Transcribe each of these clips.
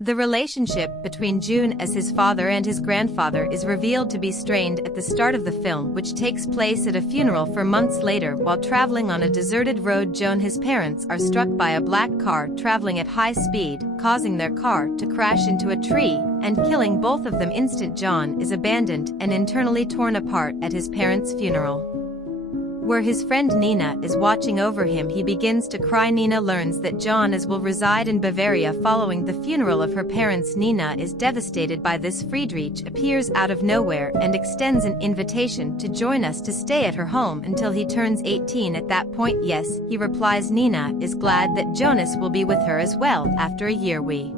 The relationship between June as his father and his grandfather is revealed to be strained at the start of the film, which takes place at a funeral for months later. While traveling on a deserted road, June and his parents are struck by a black car traveling at high speed, causing their car to crash into a tree and killing both of them. John is abandoned and internally torn apart at his parents' funeral. Where his friend Nina is watching over him, he begins to cry. Nina learns that John will reside in Bavaria following the funeral of her parents. Nina is devastated by this. Friedrich appears out of nowhere and extends an invitation to join us to stay at her home until he turns 18. At that point, yes, he replies. Nina is glad that Jonas will be with her as well. After a year, we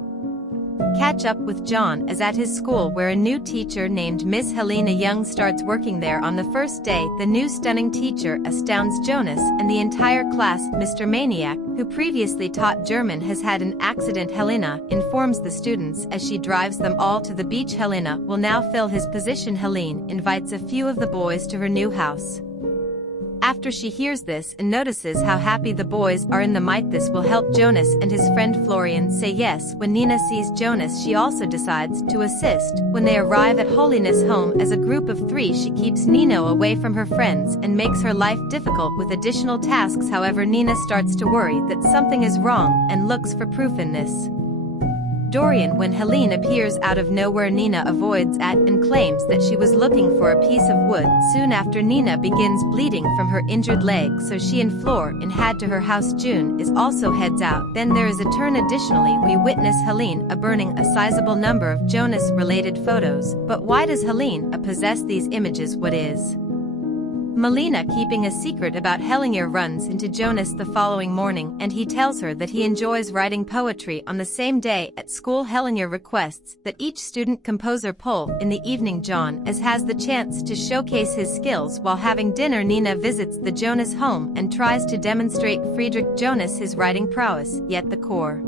catch up with John as at his school, where a new teacher named Miss Helena Young starts working there. On the first day, the new stunning teacher astounds Jonas and the entire class. Mr. Maniac, who previously taught German, has had an accident. Helena informs the students as she drives them all to the beach. Helena will now fill his position. Helene invites a few of the boys to her new house. After she hears this and notices how happy the boys are in the might, this will help Jonas and his friend Florian say yes. When Nina sees Jonas, she also decides to assist. When they arrive at Holiness home as a group of 3, she keeps Nina away from her friends and makes her life difficult with additional tasks. However, Nina starts to worry that something is wrong and looks for proof in this. Dorian. When Helene appears out of nowhere, Nina avoids and claims that she was looking for a piece of wood. Soon after, Nina begins bleeding from her injured leg, so she and Florian head to her house. June is also heads out. Then there is a turn. Additionally, we witness Helene burning a sizable number of Jonas-related photos. But why does Helene possess these images? What is Melina keeping a secret about Hellinger runs into Jonas the following morning, and he tells her that he enjoys writing poetry. On the same day at school, Hellinger requests that each student compose a poem. In the evening, John has the chance to showcase his skills. While having dinner, Nina visits the Jonas home and tries to demonstrate Friedrich Jonas his writing prowess, yet the core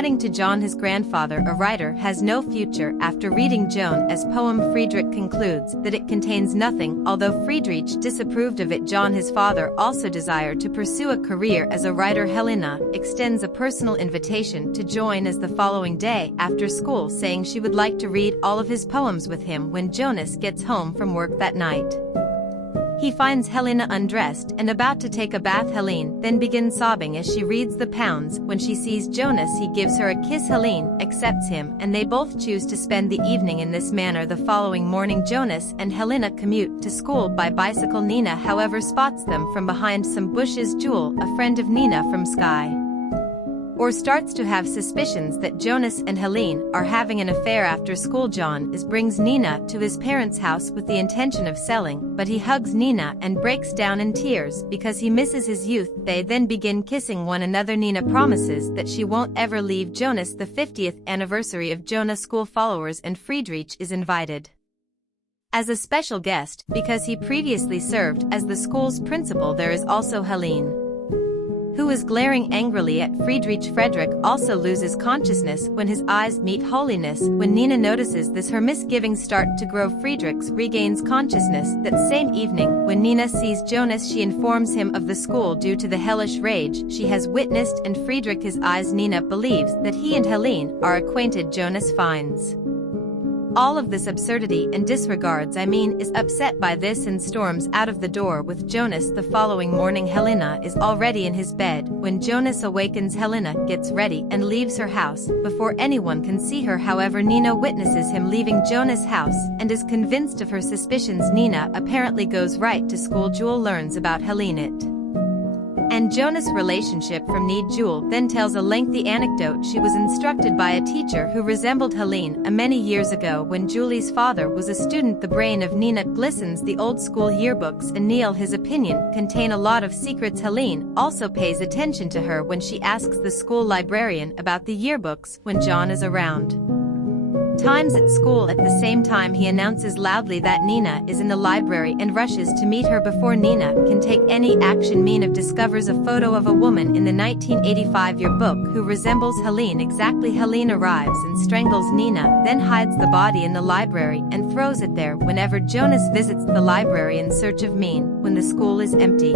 adding to John, his grandfather, a writer, has no future. After reading Jonas' poem, Friedrich concludes that it contains nothing. Although Friedrich disapproved of it, John, his father, also desired to pursue a career as a writer. Helena extends a personal invitation to join as the following day after school, saying she would like to read all of his poems with him. When Jonas gets home from work that night, he finds Helena undressed and about to take a bath. Helene then begins sobbing as she reads the poems. When she sees Jonas, he gives her a kiss. Helene accepts him and they both choose to spend the evening in this manner. The following morning, Jonas and Helena commute to school by bicycle. Nina, however, spots them from behind some bushes. Jewel, a friend of Nina from Sky, starts to have suspicions that Jonas and Helene are having an affair. After school, John brings Nina to his parents' house with the intention of selling, but he hugs Nina and breaks down in tears because he misses his youth. They then begin kissing one another. Nina promises that she won't ever leave Jonas. The 50th anniversary of Jonas school followers, and Friedrich is invited as a special guest because he previously served as the school's principal. There is also Helene, who is glaring angrily at Friedrich. Frederick also loses consciousness when his eyes meet Holiness. When Nina notices this, her misgivings start to grow. Friedrich regains consciousness that same evening. When Nina sees Jonas, she informs him of the school due to the hellish rage she has witnessed, and Friedrich his eyes. Nina believes that he and Helene are acquainted. Jonas finds all of this absurdity and disregards is upset by this and storms out of the door with Jonas. The following morning, Helena is already in his bed. When Jonas awakens, Helena gets ready and leaves her house before anyone can see her. However, Nina witnesses him leaving Jonas' house and is convinced of her suspicions. Nina apparently goes right to school. Jewel learns about Helena and Jonas' relationship from Need. Jewel then tells a lengthy anecdote. She was instructed by a teacher who resembled Helene many years ago when Julie's father was a student. The brain of Nina glistens. The old school yearbooks and Neil, his opinion, contain a lot of secrets. Helene also pays attention to her when she asks the school librarian about the yearbooks when John is around times at school. At the same time, he announces loudly that Nina is in the library and rushes to meet her before Nina can take any action. Nina discovers a photo of a woman in the 1985 yearbook who resembles Helene exactly. Helene arrives and strangles Nina, then hides the body in the library and throws it there. Whenever Jonas visits the library in search of Mean, when the school is empty,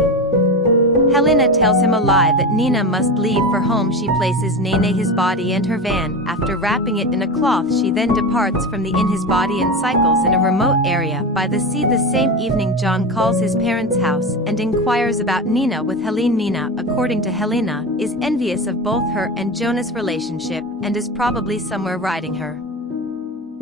Helena tells him a lie that Nina must leave for home. She places Nene his body and her van. After wrapping it in a cloth, she then departs from the in his body and cycles in a remote area by the sea. The same evening, John calls his parents' house and inquires about Nina with Helene. Nina, according to Helena, is envious of both her and Jonas' relationship and is probably somewhere riding her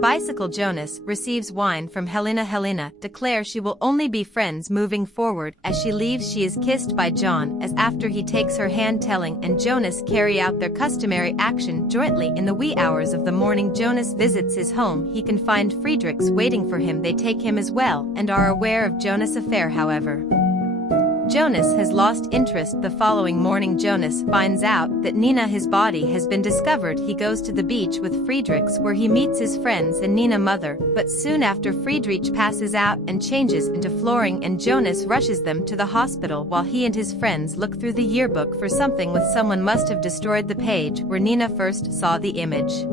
bicycle. Jonas receives wine from Helena. Helena declares she will only be friends moving forward. As she leaves, she is kissed by John as after he takes her hand. Telling and Jonas carry out their customary action jointly. In the wee hours of the morning, Jonas visits his home. He can find Friedrichs waiting for him. They take him as well and are aware of Jonas' affair. However, Jonas has lost interest. The following morning, Jonas finds out that Nina his body has been discovered. He goes to the beach with Friedrichs where he meets his friends and Nina mother, but soon after Friedrich passes out and changes into flooring and Jonas rushes them to the hospital while he and his friends look through the yearbook for something with someone must have destroyed the page where Nina first saw the image.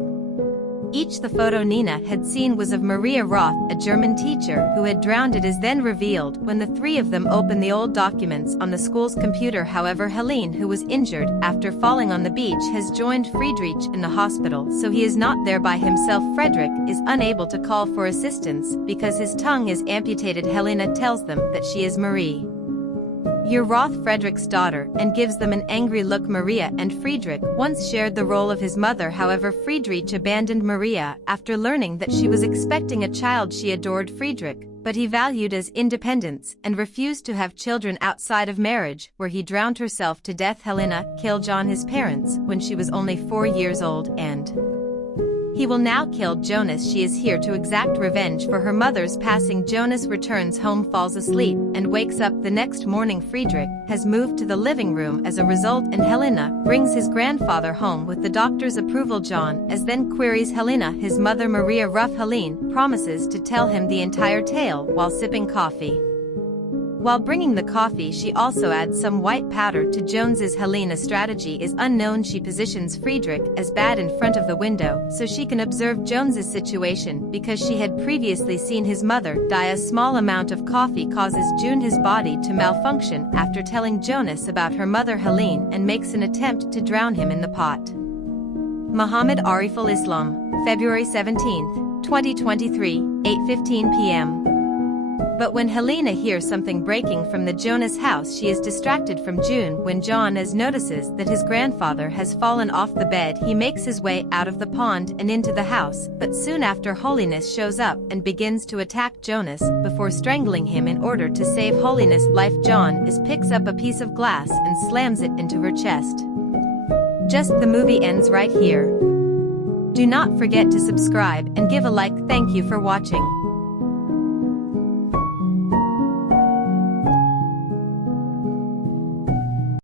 The photo Nina had seen was of Maria Roth, a German teacher who had drowned. It is then revealed when the three of them open the old documents on the school's computer. However, Helene, who was injured after falling on the beach, has joined Friedrich in the hospital, so he is not there by himself. Friedrich is unable to call for assistance because his tongue is amputated. Helena tells them that she is Marie Roth, Friedrich's daughter, and gives them an angry look. Maria and Friedrich once shared the role of his mother. However, Friedrich abandoned Maria after learning that she was expecting a child. She adored Friedrich, but he valued as independence and refused to have children outside of marriage, where he drowned herself to death. Helena killed John, his parents, when she was only 4 years old, and he will now kill Jonas. She is here to exact revenge for her mother's passing. Jonas returns home, falls asleep, and wakes up the next morning. Friedrich has moved to the living room as a result, and Helena brings his grandfather home with the doctor's approval. John as then queries Helena. His mother, Maria Ruff Helene, promises to tell him the entire tale while sipping coffee. While bringing the coffee, she also adds some white powder to Jones's. Helena's strategy is unknown. She positions Friedrich as bad in front of the window so she can observe Jones's situation because she had previously seen his mother die. A small amount of coffee causes June his body to malfunction after telling Jonas about her mother Helene and makes an attempt to drown him in the pot. Muhammad Ariful Islam, February 17, 2023, 8:15 p.m. But when Helena hears something breaking from the Jonas house, she is distracted from June. When John notices that his grandfather has fallen off the bed, he makes his way out of the pond and into the house, but soon after Holiness shows up and begins to attack Jonas before strangling him. In order to save Holiness' life, John picks up a piece of glass and slams it into her chest. The movie ends right here. Do not forget to subscribe and give a like. Thank you for watching.